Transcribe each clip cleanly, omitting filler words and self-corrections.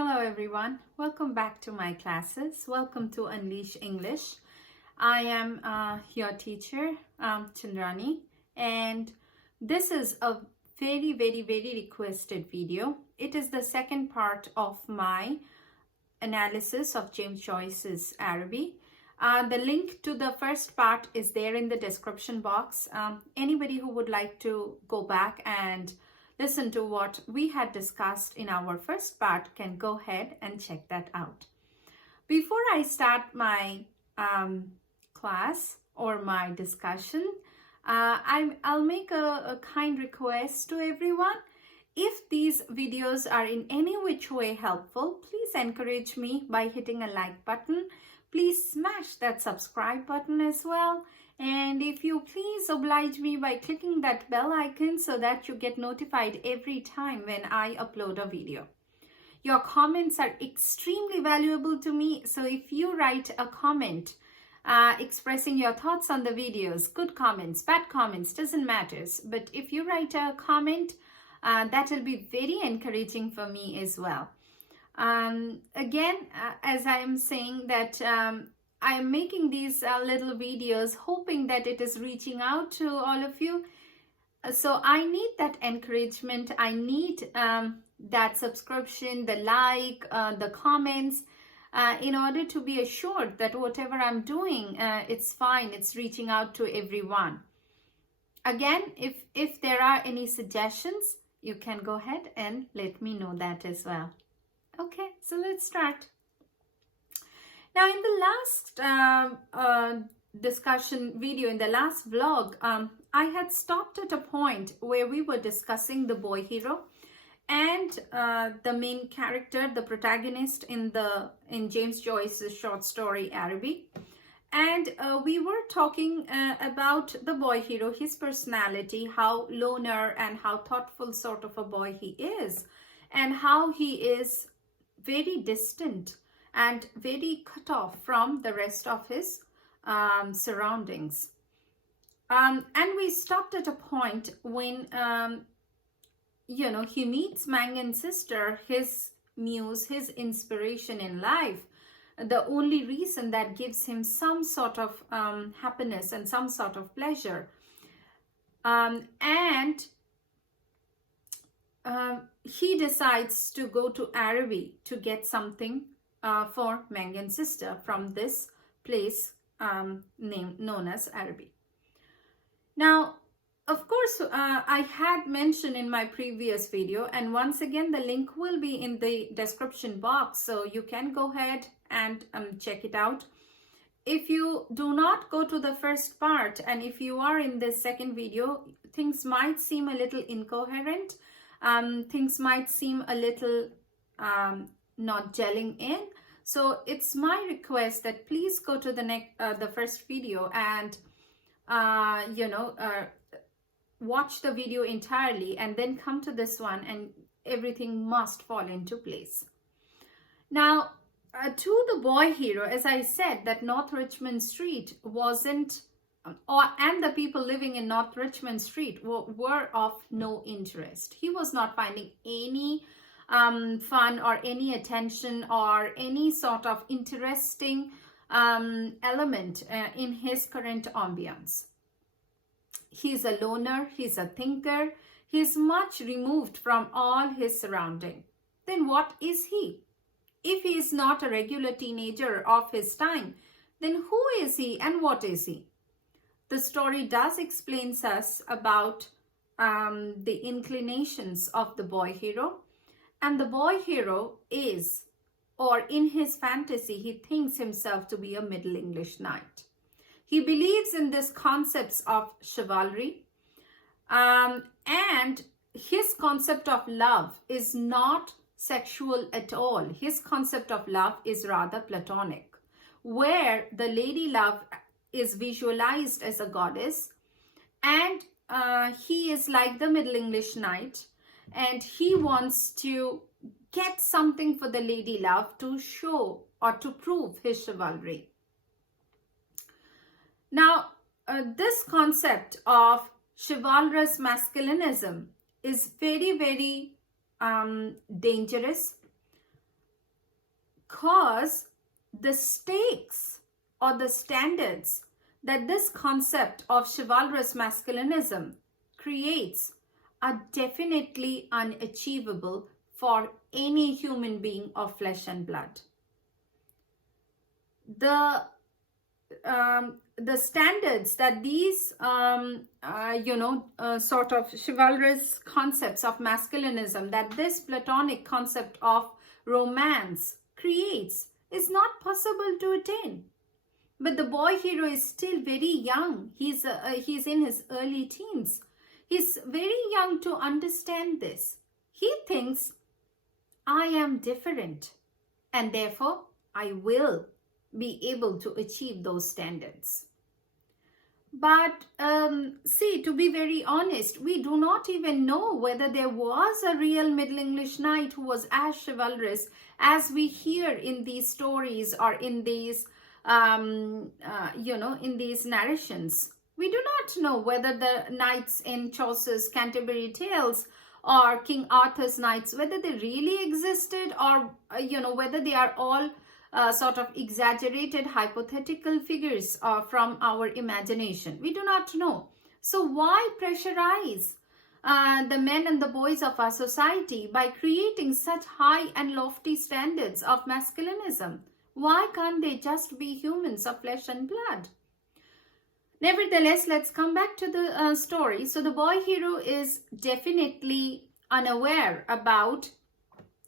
Hello everyone, welcome back to my classes. Welcome to Unleash English. I am your teacher, Chandrani, and this is a very requested video. It is the second part of my analysis of James Joyce's Arabic. The link to the first part is there in the description box. Anybody who would like to go back and listen to what we had discussed in our first part can go ahead and check that out. Before I start my class or my discussion, I'll make a kind request to everyone. If these videos are in any which way helpful, please encourage me by hitting a like button. Please smash that subscribe button as well. And if you please oblige me by clicking that bell icon so that you get notified every time when I upload a video. Your comments are extremely valuable to me. So if you write a comment expressing your thoughts on the videos, good comments, bad comments, doesn't matter. But if you write a comment, that will be very encouraging for me as well. Again, as I am saying that I am making these little videos hoping that it is reaching out to all of you. So I need that encouragement. I need that subscription, the like, the comments, in order to be assured that whatever I'm doing, it's fine. It's reaching out to everyone. Again, if there are any suggestions, you can go ahead and let me know that as well. Okay, so let's start. Now, in the last discussion video, in the last vlog, I had stopped at a point where we were discussing the boy hero and the main character, the protagonist in James Joyce's short story Arabic. And we were talking about the boy hero, his personality, how loner and how thoughtful sort of a boy he is, and how he is very distant and very cut off from the rest of his surroundings. And we stopped at a point when, he meets Mangan's sister, his muse, his inspiration in life, the only reason that gives him some sort of happiness and some sort of pleasure. He decides to go to Arabi to get something for Mangan's sister from this place known as Arabi. Now, of course, I had mentioned in my previous video, and once again, the link will be in the description box, so you can go ahead and check it out. If you do not go to the first part, and if you are in this second video, things might seem a little incoherent. Things might seem a little not gelling in. So it's my request that please go to the first video and watch the video entirely and then come to this one, and everything must fall into place. Now, to the boy hero, as I said, that North Richmond Street wasn't, and the people living in North Richmond Street were of no interest. He was not finding any fun or any attention or any sort of interesting element in his current ambience. He's a loner, he's a thinker, he's much removed from all his surrounding. Then what is he? If he is not a regular teenager of his time, then who is he and what is he? The story does explain us about the inclinations of the boy hero. And the boy hero is, or in his fantasy, he thinks himself to be a Middle English knight. He believes in this concepts of chivalry. And his concept of love is not sexual at all. His concept of love is rather platonic, where the lady love is visualized as a goddess, and he is like the Middle English knight, and he wants to get something for the lady love to show or to prove his chivalry. Now, this concept of chivalrous masculinism is very dangerous Because the stakes or the standards that this concept of chivalrous masculinism creates are definitely unachievable for any human being of flesh and blood. The standards that these sort of chivalrous concepts of masculinism, that this platonic concept of romance creates, is not possible to attain. But the boy hero is still very young. He's in his early teens. He's very young to understand this. He thinks, I am different, and therefore I will be able to achieve those standards. But see, to be very honest, we do not even know whether there was a real Middle English knight who was as chivalrous as we hear in these stories or in these, in these narrations. We do not know whether the knights in Chaucer's Canterbury Tales or King Arthur's knights, whether they really existed or, whether they are all sort of exaggerated hypothetical figures from our imagination. We do not know. So why pressurize the men and the boys of our society by creating such high and lofty standards of masculinism? Why can't they just be humans of flesh and blood? Nevertheless, let's come back to the story. So the boy hero is definitely unaware about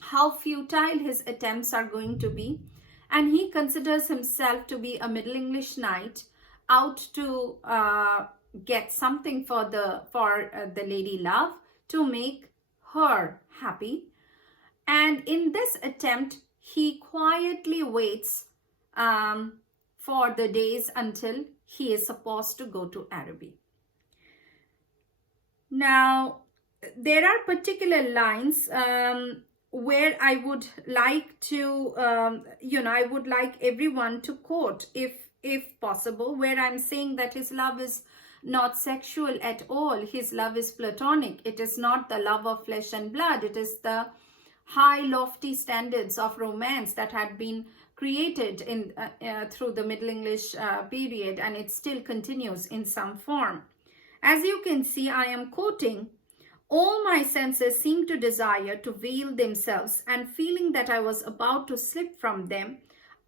how futile his attempts are going to be. And he considers himself to be a Middle English knight out to get something for the lady love, to make her happy. And in this attempt, he quietly waits for the days until he is supposed to go to Araby. Now, there are particular lines where I would like to, I would like everyone to quote, if possible, where I'm saying that his love is not sexual at all. His love is platonic. It is not the love of flesh and blood. It is the high, lofty standards of romance that had been created in through the Middle English period, and it still continues in some form. As you can see, I am quoting, "All my senses seemed to desire to veil themselves, and feeling that I was about to slip from them,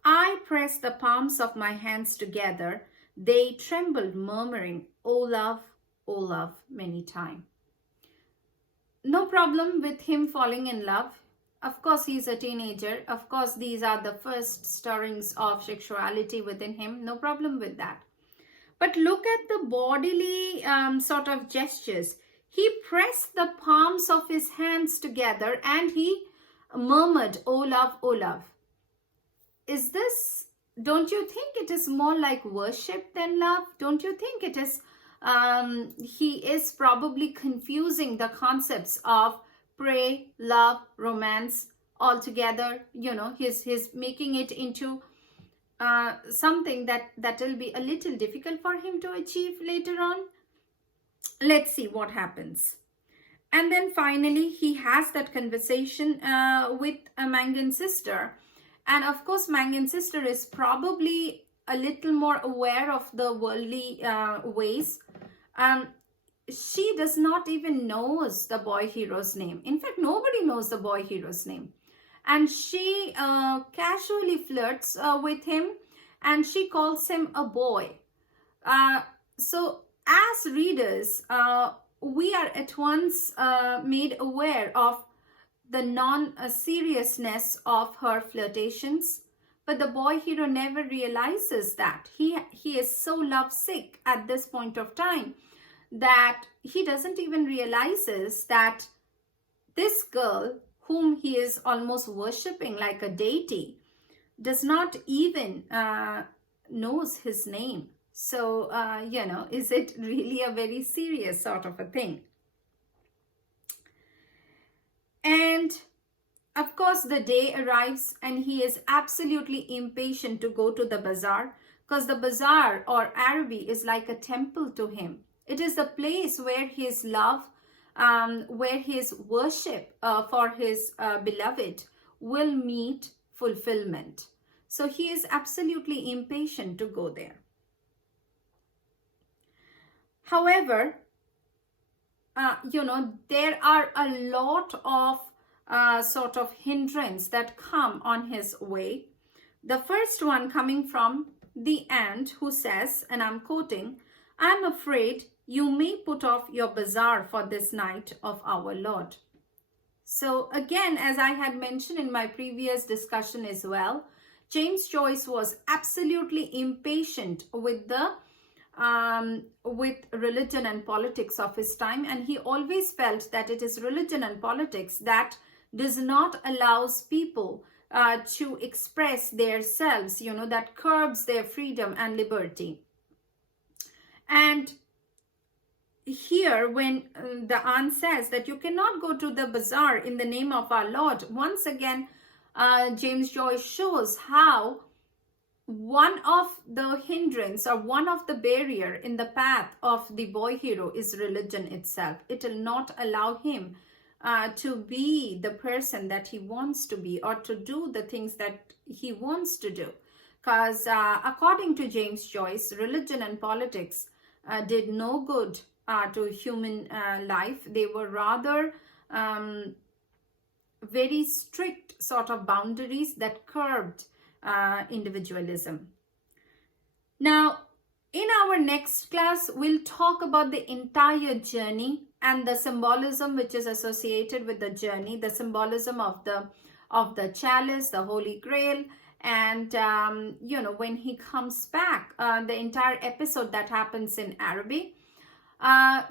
I pressed the palms of my hands together. They trembled, murmuring, 'O love,' many times." No problem with him falling in love. Of course, he's a teenager. Of course, these are the first stirrings of sexuality within him. No problem with that. But look at the bodily sort of gestures. He pressed the palms of his hands together and he murmured, "Oh love, oh love." Is this, don't you think it is more like worship than love? Don't you think it is, he is probably confusing the concepts of pray, love, romance altogether. He's making it into something that will be a little difficult for him to achieve later on. Let's see what happens. And then finally, he has that conversation with Mangan's sister. And of course, Mangan's sister is probably a little more aware of the worldly ways. She does not even knows the boy hero's name. In fact, nobody knows the boy hero's name. And she casually flirts with him, and she calls him a boy. So as readers, we are at once made aware of the non-seriousness of her flirtations. But the boy hero never realizes that. He is so lovesick at this point of time that he doesn't even realizes that this girl, whom he is almost worshipping like a deity, does not even knows his name. So, is it really a very serious sort of a thing? And of course, the day arrives and he is absolutely impatient to go to the bazaar, because the bazaar or Araby is like a temple to him. It is the place where his love, where his worship for his beloved will meet fulfillment. So he is absolutely impatient to go there. However, there are a lot of sort of hindrance that come on his way. The first one coming from the ant, who says, and I'm quoting, "I'm afraid you may put off your bazaar for this night of our Lord." So again, as I had mentioned in my previous discussion as well, James Joyce was absolutely impatient with with religion and politics of his time, and he always felt that it is religion and politics that does not allows people to express themselves, that curbs their freedom and liberty. And here, when the aunt says that you cannot go to the bazaar in the name of our Lord, once again, James Joyce shows how one of the hindrance or one of the barrier in the path of the boy hero is religion itself. It will not allow him to be the person that he wants to be, or to do the things that he wants to do. Because according to James Joyce, religion and politics did no good to human life. They were rather very strict sort of boundaries that curbed individualism. Now, in our next class, we'll talk about the entire journey and the symbolism which is associated with the journey, the symbolism of the chalice, the Holy Grail, and when he comes back, the entire episode that happens in Arabic.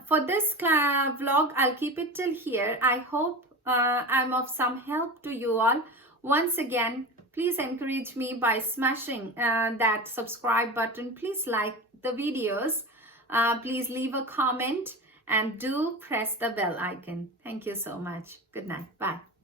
For this vlog, I'll keep it till here. I hope I'm of some help to you all. Once again, please encourage me by smashing that subscribe button. Please like the videos. Please leave a comment and do press the bell icon. Thank you so much. Good night. Bye.